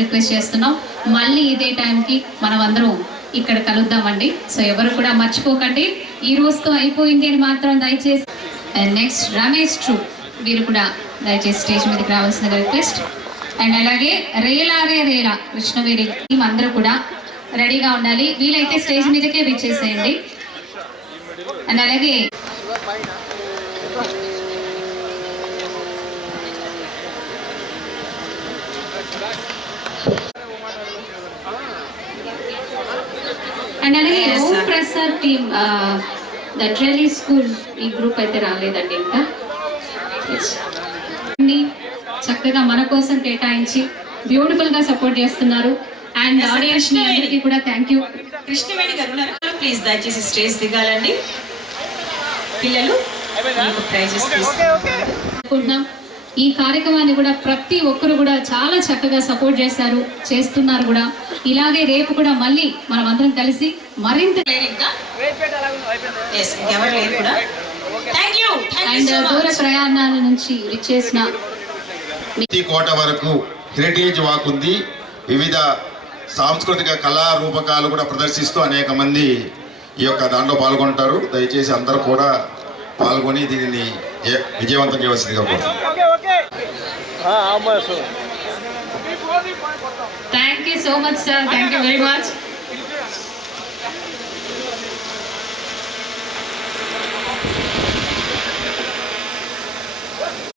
Request చేస్తున్నాం. మళ్ళీ ఇదే టైంకి మనం అందరం ఇక్కడ కలుద్దామండి. సో ఎవరు కూడా మర్చిపోకండి, ఈ రోజుతో అయిపోయింది అని మాత్రం దయచేసి. అండ్ నెక్స్ట్ రమేష్ ట్రూ, వీరు కూడా దయచేసి స్టేజ్ మీదకి రావాల్సిన రిక్వెస్ట్. అండ్ అలాగే రేలాగే రేలా కృష్ణవేరి టీం అందరూ కూడా రెడీగా ఉండాలి. వీలైతే స్టేజ్ మీదకే విచ్చేసేయండి. అండ్ అలాగే ఓం ప్రసాద్ టీమ్ దట్రేలి స్కూల్ ఈ గ్రూప్ అయితే రాలేదండి ఇంకా. చక్కగా మన కోసం కేటాయించి బ్యూటిఫుల్ గా సపోర్ట్ చేస్తున్నారు. అండ్ ఆడియన్స్ ని అందరికీ కూడా థ్యాంక్ యూ. కృష్ణవేణి గారు ప్లీజ్ దయచేసి స్టేజ్ దిగాలండి. పిల్లలు ప్రైజెస్ తీసుకుంటున్నాం. ఈ కార్యక్రమాన్ని కూడా ప్రతి ఒక్కరు కూడా చాలా చక్కగా సపోర్ట్ చేశారు, చేస్తున్నారు కూడా. ఇలాగే రేపు కూడా మళ్ళీ మనం అందరం కలిసి మరింత అండ్ దూర ప్రయాణాల నుంచి విచ్చేసిన కోట వరకు హెరిటేజ్ వాక్ ఉంది. వివిధ సాంస్కృతిక కళా రూపకాలు కూడా ప్రదర్శిస్తూ అనేక మంది ఈ యొక్క దాంట్లో పాల్గొంటారు. దయచేసి అందరూ కూడా పాల్గొని దీనిని విజయవంతం చేయవలసిందిగా కోరుతున్నాను. Thank you so much sir, thank you very much.